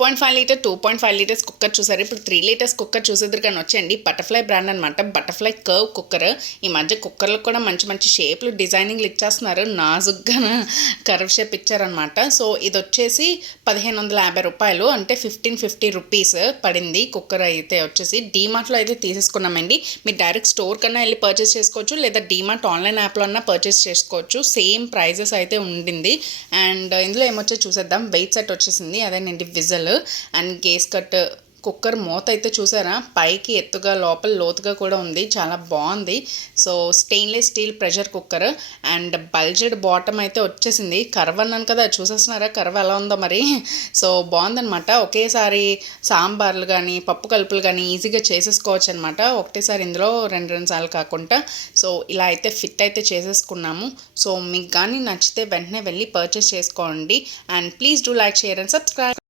1.5 litre 2.5 litres cooker చూసారు. ఇప్పుడు 3 litres cooker చూసేద్దరు కానీ వచ్చేయండి. బటర్ఫ్లై బ్రాండ్ అనమాట. Butterfly curve cooker. ఈ మధ్య కుక్కర్లకు కూడా మంచి మంచి షేప్లు డిజైనింగ్లు ఇచ్చేస్తున్నారు. నాజుగ్గా కర్వ్ షేప్ ఇచ్చారనమాట. సో ఇది వచ్చేసి 1550 రూపాయలు, అంటే 1550 రూపీస్ పడింది. కుక్కర్ అయితే వచ్చేసి డీమార్ట్లో అయితే తీసేసుకున్నామండి. మీరు డైరెక్ట్ స్టోర్ కన్నా వెళ్ళి పర్చేస్ చేసుకోవచ్చు, లేదా డీమార్ట్ ఆన్లైన్ యాప్లో అన్నా పర్చేస్ చేసుకోవచ్చు. సేమ్ ప్రైజెస్ అయితే ఉండింది. అండ్ ఇందులో ఏమొచ్చో చూసేద్దాం. వెయిట్ సెట్ వచ్చేసింది, అదేనండి whistle and gas cut. Cooker మూత అయితే చూసారా, పైకి ఎత్తుగా లోపల లోతుగా కూడా ఉంది, చాలా బాగుంది. So stainless steel pressure cooker and bulged bottom అయితే వచ్చేసింది. కర్వ్ అన్నాను కదా, చూసేస్తున్నారా కర్వ్ ఎలా ఉందో మరి. సో బాగుందనమాట. ఒకేసారి సాంబార్లు కానీ పప్పు కలుపులు కానీ ఈజీగా చేసేసుకోవచ్చు అనమాట, ఒకటేసారి ఇందులో రెండు సార్లు కాకుండా. సో ఇలా అయితే ఫిట్ అయితే చేసేసుకున్నాము. సో మీకు కానీ నచ్చితే వెంటనే వెళ్ళి పర్చేస్ చేసుకోండి. And please do like, share and subscribe.